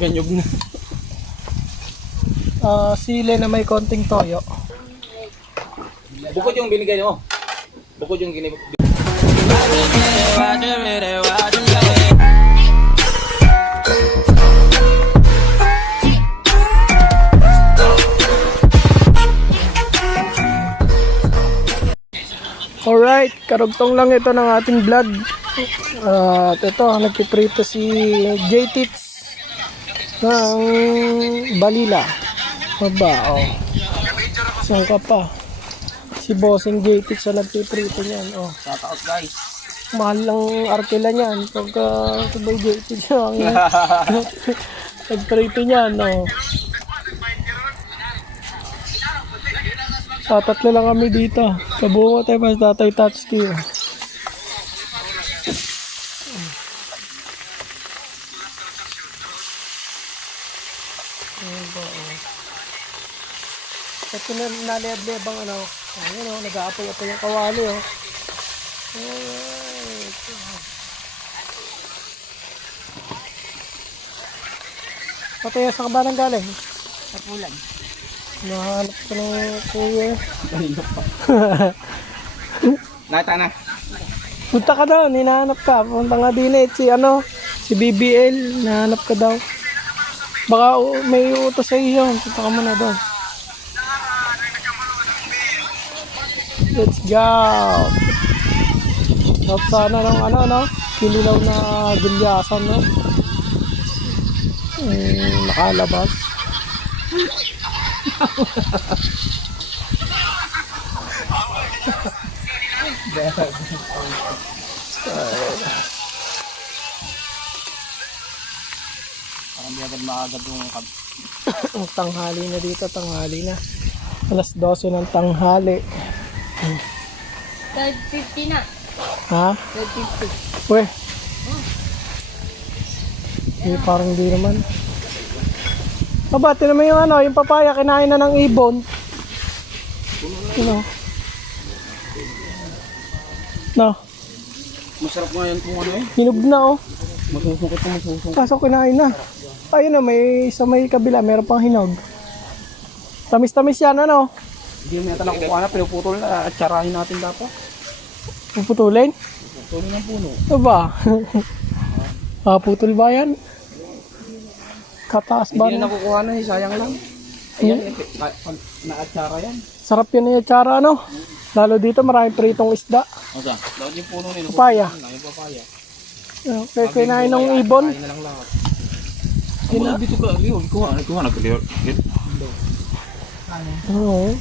Ganyog na. Sili na may konting toyo. Bukod yung binigay mo. Bukod yung ginibig. Alright, karugtong lang ito ng ating vlog. At ito, nagpiprito si J-Tits ng balila. Aba, oh. Saan ka pa? Si Bossing J-Tits na nagpiprito niyan. Oh. Shout out guys. Mahal lang arkila niyan. Pagka sabay J-Tits ang nagprito niyan. Oh. Tatlo lang kami dito. Kabuo tayo pa sa Tatay Tatsuki. Ito na naliyab-liyabang ano. Ayun o, nag-aapoy-apoy yung kawali o. Alright. Pataya sa kabanang galing? Sa pulan. Nahanap ko ng kuya. Kanino pa. Nata na. Punta ka daw, hinahanap ka. Punta nga din si BBL, nahanap ka daw. Baka may utos sa iyo, punta ka muna doon. Let's go! At sana ng kililaw na gulyasan, no? Nakalabas. Parang di agad maagad yung Tanghali na dito, tanghali na. Alas 12 ng tanghali. 12:50 na. Ha? 12:50. Weh. Parang di naman. Aba, tinan mo yung yung papaya, kinain na ng ibon. No. masarap nga yan kung ano eh. Hinog na oh. Masusungkit na masusungkit. Kaso kinain na. Ayun na, sa may kabila, meron pang hinog. Tamis-tamis yan, ano? Hindi mo yata nakukuha na, pinuputol na at tsarahin natin dapat. Puputulin? Putulin ng puno. Aba. Putol ba yan? Kataas ba? Hindi na nakukuha na eh, sayang lang. Ayan, na-atsara yan. Sarap yan yung tsara, ano? Lalo dito, maraming pritong isda. O saan? Lahat yung puno nila. Papaya. Yung papaya. Okay, kinain ng ibon. Kain na lang lahat. Ano dito ka? Kuha na ka. Oo.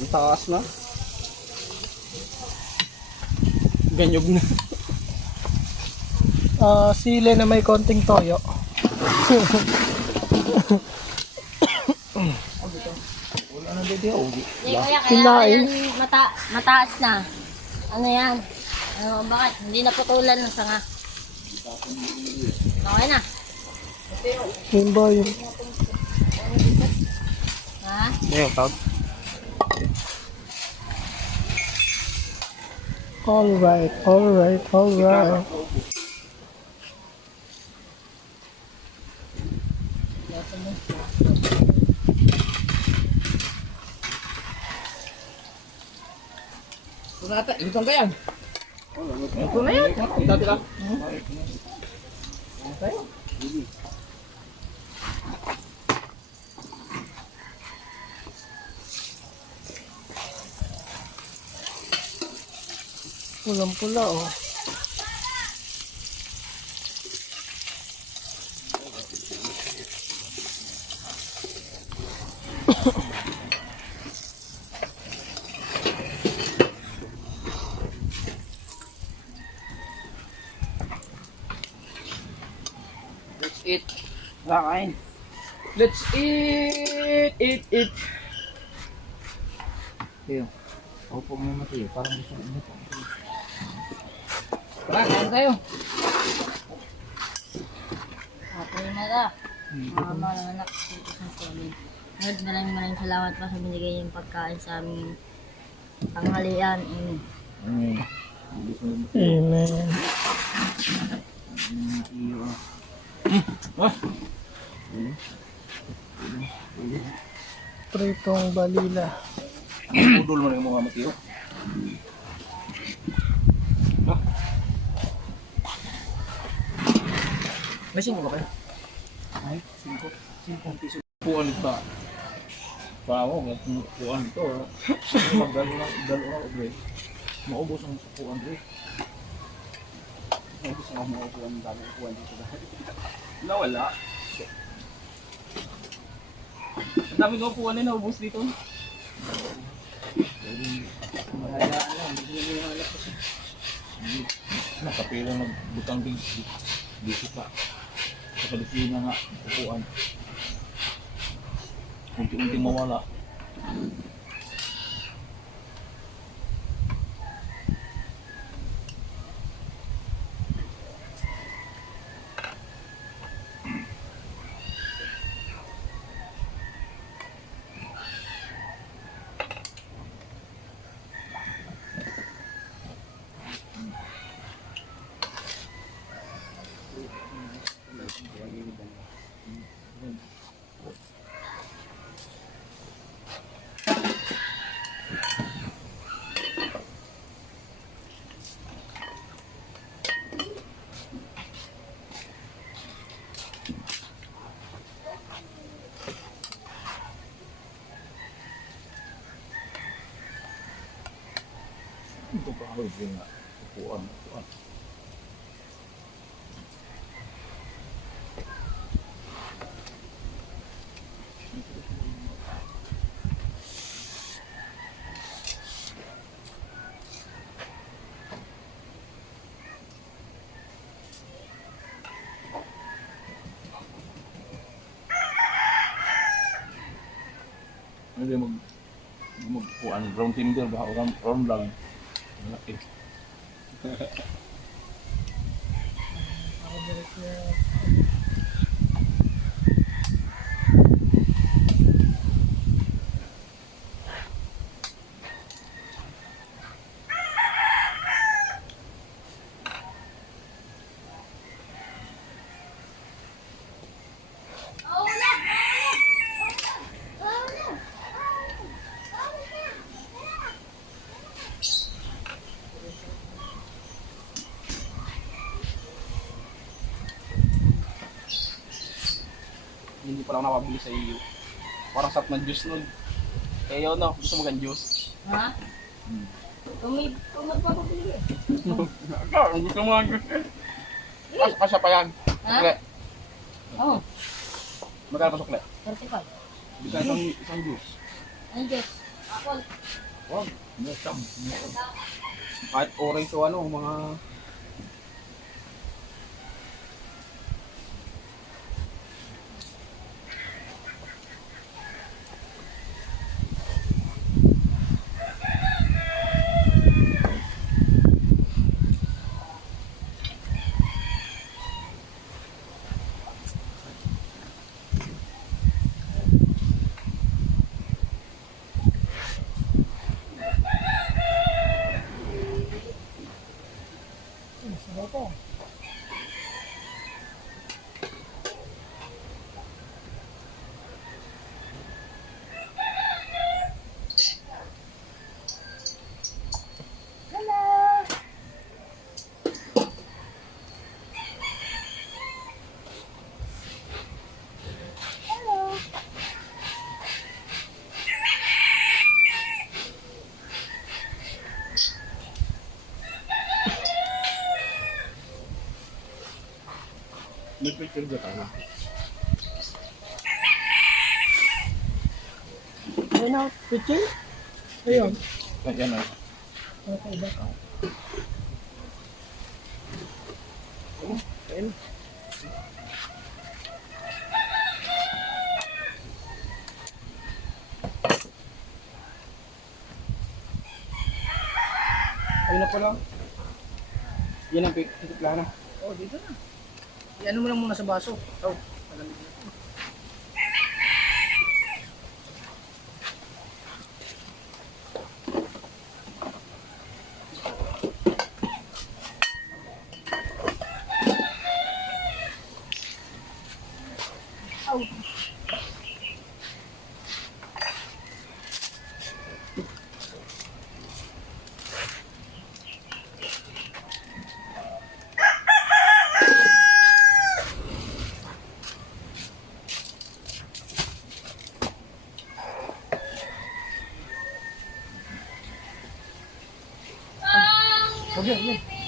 Ang taas na. Ganyog na. Sili na may konting toyo. Wala na dito. Kaya Kinain. yan mataas na. Ano yan? Bakit? Hindi naputulan ng sanga. Okay na. Yun ba yun? Ha? Ayun, tawag. Alright. Ito ka yan. Ito na yan. Dati lang. Pulang-pula oh. Let's eat. Kakain. Let's eat. Eat. Ayun. Opo mo mati. Parang gusto mo ito. Tara, kain tayo. Okay na na. Mga anak dito sa kulit. Maraming salamat pa sa binigay yung pagkain sa aming tanghalian. Amen. Ah, Pritong balila. udol mo na yung mga matiyo. Ah, May 5 ba kayo? ay, 5 piso. Puan ka. Pao, puan ito. Magdalo na, Dre. Maubos ang puan, Dre. Gusto ko mo upuan ng dami upuan dito dahil. Nawala. Ang dami ko upuan na naubos dito. Mahalaan lang, hindi nyo yung halap kasi. Nakapilang nagbutang dito pa. Sa Palestina nga, upuan. Unti-unti mawala. Ito pa ako yung nga. Upuan. Hindi magpuan. Round timber ba? Round lang. Malaki. Hindi pa lang nakabili sa iyo. Parang sarap ng juice nun. Eh yun no, gusto mo gan juice? Ha? Tumad pa ako pili. Gusto mo gan juice? Kasya pa yan. Ha? Sukle. Oo, Magkano pa sukle? 35. Bisa isang juice. Ano Diyos? Apple. Wow, kahit orange o ano, mga... Nag-picture ba tayo? Ayun na, pitching. Ayun. Yan ay. Okay, ba? Ayun. Ayun na pala. Yan ang titikla na. Oh, dito na. Iano mo lang muna sa baso. Oh, malamig na.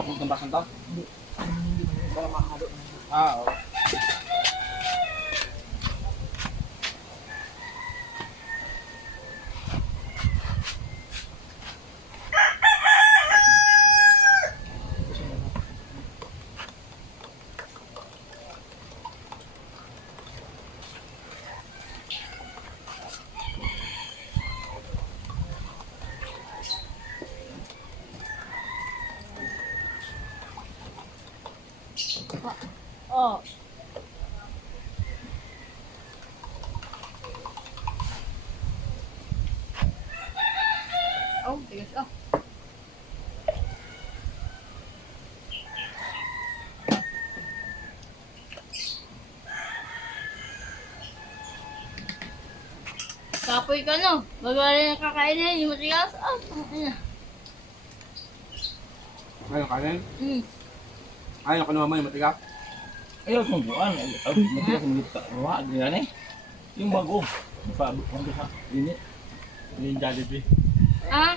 Huwag ng basan to? Ah, oo. Oh. Oh, tigas ah. Kapoy ka no. Baga rin nakakain yung matigas. Ah, ano. Ayaw kanin? Hmm. Ayaw ka naman yung matigas? Ayaw kong buwan. Matigas ang gita. Wala, di yan eh. Yung bago. Paabot ko sa init. Yung Jollibee. Ah,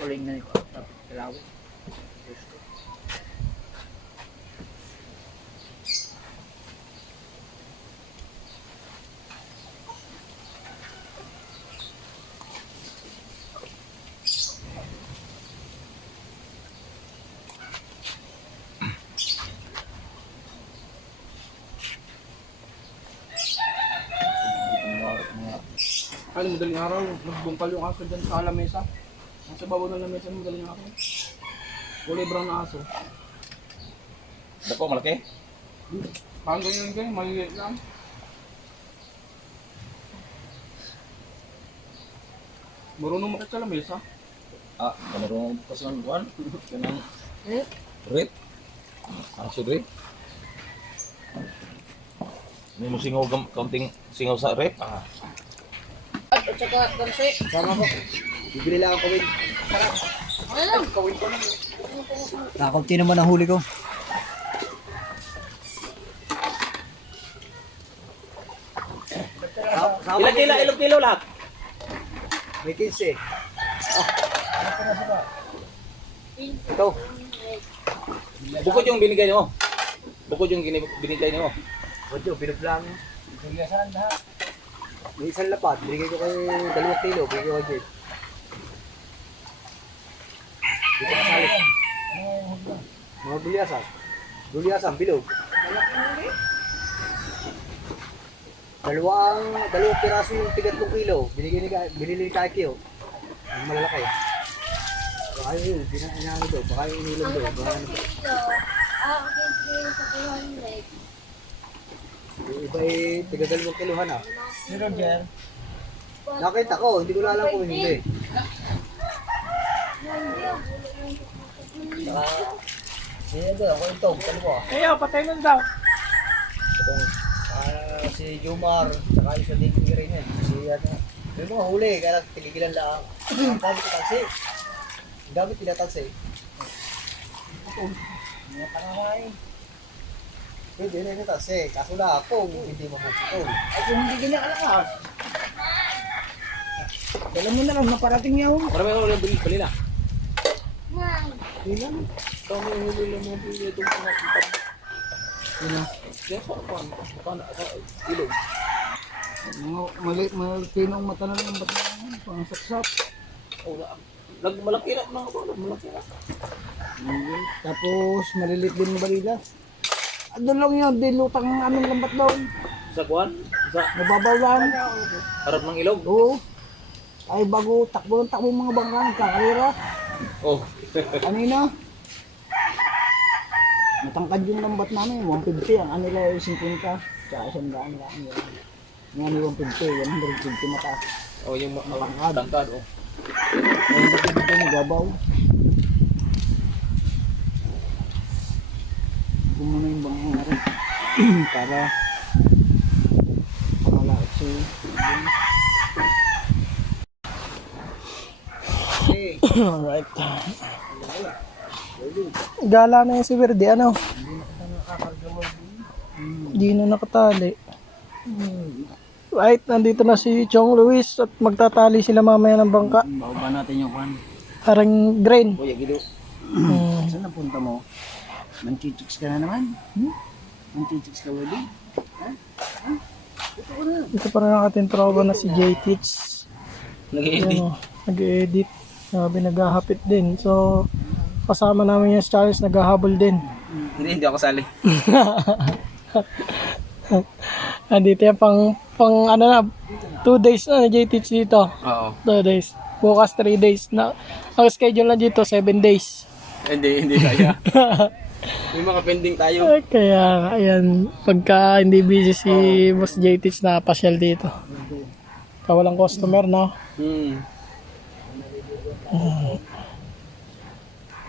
Tuling na ko. Tapos kalawin. Ano, madaling araw, nagbungkal yung aso dyan sa lamesa. Nasa babaw ng lamesa, madaling araw. Kulay brown na aso. Dako, malaki? Parang ganyan kayo, maliliit lang. Marunong makit sa lamesa. Ah, marunong pa sa buwan. Kanang eh. rate. Aso rate. May mo singaw, kaunting singaw sa rate. Ah. At saka kansi. Sama ko. Bibili lang ang kawin. Ano lang? Kawin ko lang. Nakakunti naman ang huli ko. Ilang kilo lahat? May 15. Ito. Bukod yung binigay niyo. Bukod yung binigay niyo. Ba't yun, pinaglang. May isang lapat, binigay ko kay 2 kilo, binigay ko kay Jeff. Dito kasali. Mga gulyasan. Gulyasan, bilog. Dalawang piraso yung tigat 3 kilo. Binili ni Kakio. Ang malalaki. Baka yun, inaano daw. Baka yung inilam daw. Baka ano. Yung iba eh, tiga 2 kilohan ah. Si Roger. Nakita ko, hindi ko na alam kung hindi. Saka, siya doon, ako ito, dalawa. Ayaw, patay nun daw. Si Jomar, saka isa din yung rin yan. Si ano, may mga huli, kaya tigigilan lang. Ang dami taksi. Ang dami tinataksi. Mga tangamay. Pwede rin yung taksi, kaso na ako, hindi mapuputol. Ay, kung hindi ganyan kalakas. Dala mo na lang, maparating niya ako. Marami ako ulit balik balila. Ilan? Ito mo yung huli lang mga bili itong mga kitap. Yun na. Kaya ko ako, ilog. Tinong mata na lang, ba't na pang saksap. Malaki na mga ito, malaki na. Tapos, malilit din yung balila. Doon lang yun, di lutang ng aming lambat daw. Sa kuwan? Sa Mababaw lang. harap ng ilog? Oo. Ay, bago takbo ng takbo mga bangka, nagkakalira. Oh. Kanina. Matangkad yung lambat namin, 150. Ang anila ay 50. Tsaka 100 lang. Nga ni 150, 150 mataas. Oh, yung Malangkad. tangkad, oh. Ay, hindi magabaw. Ito muna yung bangka na rin. Para pangalakot si... Alright. Gala na yung si Verde, ano? Hindi na nakatali. Right, nandito na si Chong Luis at magtatali sila mamaya ng bangka. Bauba natin yung kwan. Harang grain. Kuya, gido. Saan napunta mo? Manchichicks ka na naman? Manchichicks ka wali? Ito pa rin ang ating tropa na si J-Tits. Nag-edit. Nag-edit. Sabi naghahapit din. So, kasama namin yung Charles naghahabol din. Hindi ako sali. Andito yan pang ano na, 2 days na J-Tits dito. Oo. 2 days. Bukas 3 days na. Ang schedule na dito 7 days. Hindi kaya. May mga pending tayo. Kaya, ayan, pagka hindi busy si Boss J-Tits na pasyal dito. Kaya walang customer, no?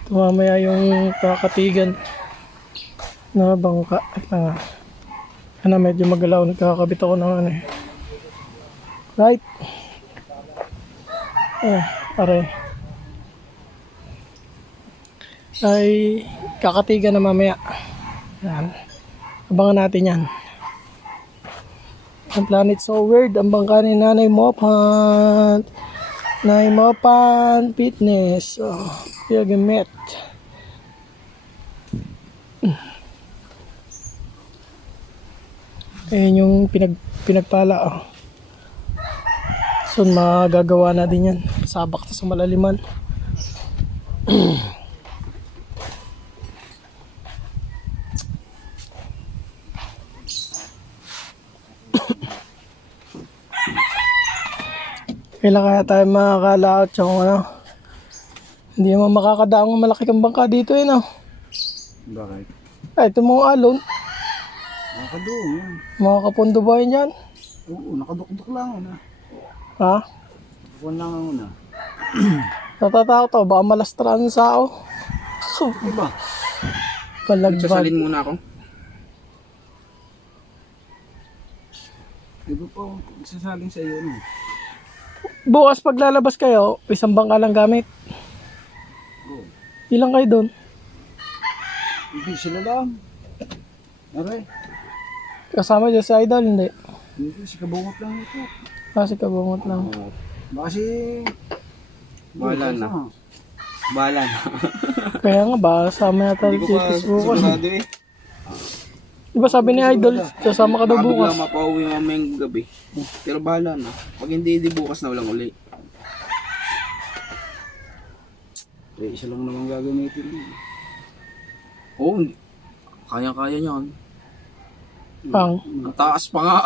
Ito mamaya yung kakatigan na bangka. Ito nga. Ano, medyo magalaw. Nagkakabit ako ng ano eh. Right. Pare. Ay kakatigan na mamaya. Yan. Abangan natin yan. Ang Planet So Weird. Ang bangka ni Nanay Mopan. Nanay Mopan Fitness. Oh, Piagamit. Ayan yung pinagpala. Oh. So magagawa na din yan. Sabak to sa malaliman. Kailan kaya tayo makakalaot yung ano? Hindi naman makakadaang malaki kang bangka dito eh, no? Bakit? Ay, ito mga alon. Nakadung. Mga kapundo ba yun dyan? Oo, nakadukduk lang. Ano? Ha? Kuwan lang ang una. Natatakot ako, baka malastraan sa sao. Diba? Palagbag. Sasalin muna ako. Diba po, sasaling sa iyo, no? Bukas paglalabas kayo, isang bangka lang gamit. Oo. Ilang kayo doon? Hindi sila lang. Aray, Kasama dyan si Idol, hindi. hindi si kabungot lang ito. Kasi kabungot lang. Baka si... Bahala na. Bahala na. Kaya nga ba, sama yata Hindi ko pa J-Tits bukas. sigurado eh. Di ba sabi ni Idol, sasama ka daw Baka bukas. bigla mapauwi mamayang gabi. Pero bahala na. Pag hindi bukas na walang uli. Eh, isa lang naman gagamitin. Oo, kaya-kaya niyan. Pang, Ang taas pa nga.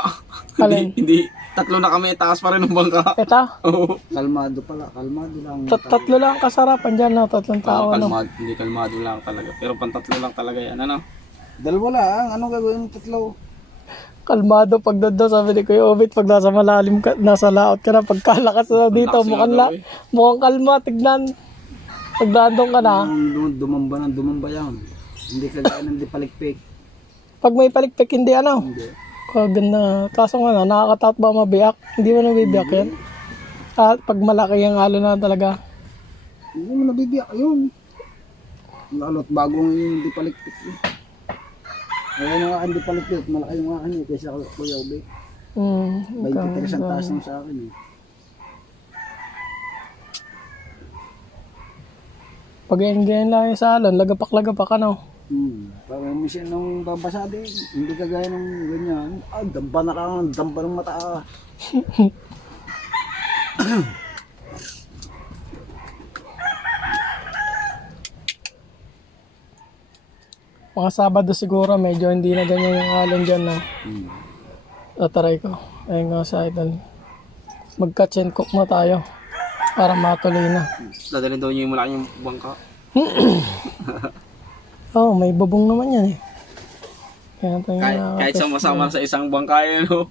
Alin? hindi. Tatlo na kami, taas pa rin ng bangka. eta, Oo. Kalmado pala, kalmado lang. tatlo lang ang kasarapan dyan, no? Tatlong tao, ano? Kalmado, hindi kalmado lang talaga. Pero pantatlo lang talaga yan, ano? Dalawa lang, anong gagawin ng tatlo? Kalmado pag doon, sabi ni Kuya Obit, pag nasa malalim ka, nasa laot ka na, pagkalakas na dito, Lakas nga daw eh. mukhang kalma, tignan. Pag dandong ka na, Dumamba yan. Hindi kagaya ng di palikpik. pag may palikpik, hindi ano. Hindi. Kaganda. Kaso nga, nakakatakot ba mabiyak? Hindi mo nabibiyak yan. At pag malaki ang halo na talaga. Hindi mo nabibiyak yun. Lalo't bagong yung di palikpik. Kaya na nga ang di palikpik, malaki yung akin eh, kaysa Kuya Ube. 23 ang taas nung sa akin eh. Pag ganyan lang yung sa alon, lagapak-lagapak ano. Parang minsan nung babasa din, hindi kagaya ng ganyan. Dampa na lang, dampa ng mata. Mga Sabado siguro, medyo hindi na ganyan yung alon dyan na. Tataray ko. Ayun nga sa idol. Mag-catch and cook na tayo. Para matuloy na. Dadalhin daw niyo yung malaki yung bangka. Oh, may babong naman yan eh. Kaya tayo Kahit sama-sama sa isang bangka yun, no?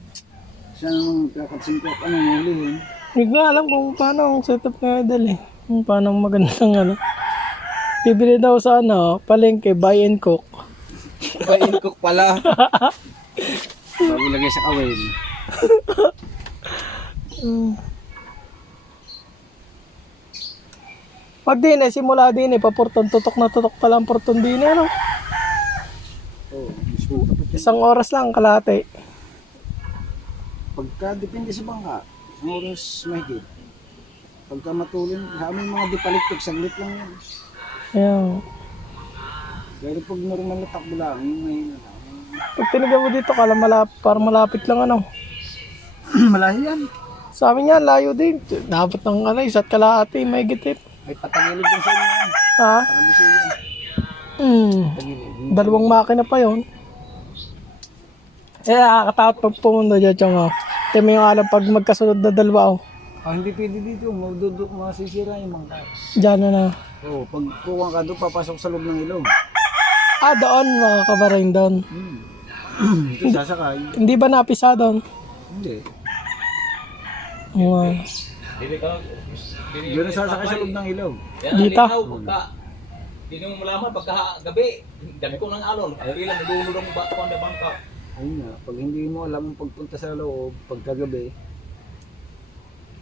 Siya naman kakatsingkot, ano hulihin. Hindi ko alam kung paano ang setup ng idol eh. Kung paano ang magandang ano. Bibili daw sa ano, palengke, buy and cook. Pain cook pala. Bago lagay sa kawin. Pag din eh, simula din eh, papurton, tutok na tutok pa lang porton din eh, ano? Oo, mismo tapos yan. 1 oras lang, kalahati. Pagka depende sa bangka, ang oras mahigit. Pagka matulin, sa aming mga di palikpik, saglit lang yan. Ayan. Pero pag normal na takbo lang, yung mahina lang. Pag tinigan mo dito, kala parang malapit lang ano. Malahi yan. Sa amin yan, layo din. Dapat ng ano, isa't kalahati, may gitip. May patagilid din sa inyo yan. Ha? Parang bisi yan. Tagilid. 2 makina pa yon. Eh, nakakatakot pag pumunta dyan, Chong. Oh. Ito mo yung alam pag magkasunod na 2, oh. Hindi pwede dito, magduduk, masisira yung bangka. Diyan na. Oo, pag kuwang ka doon, papasok sa loob ng ilog. Ah, doon, mga kabaring doon. Ito sasakay. Hindi ba napisa doon? Hindi. Wow. Hindi ka, Doon na sasakay sa loob ng ilog. Dito? Hindi mo malaman pagka gabi, dami ko ng alon, ay lang nagulong ng bato ang bangka. Ayun nga, pag hindi mo alam ang pagpunta sa loob, pagkagabi,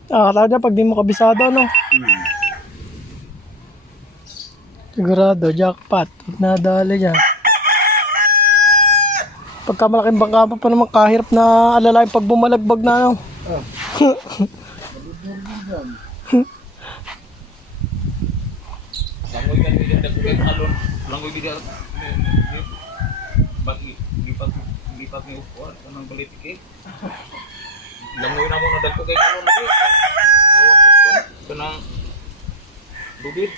Nakakatawa dyan pag di mo kabisado, no? Sigurado, jackpot. Nadali dyan. Pagka malaking bangka pa naman kahirap na alalay pag bumalagbag na, no? Langoy nga bigyan na kung alon, langoy bigyan lipat ni upuan, anong politik eh. Langoy na mo na dagko kay alon lagi. Hawak ko ito ng bubid.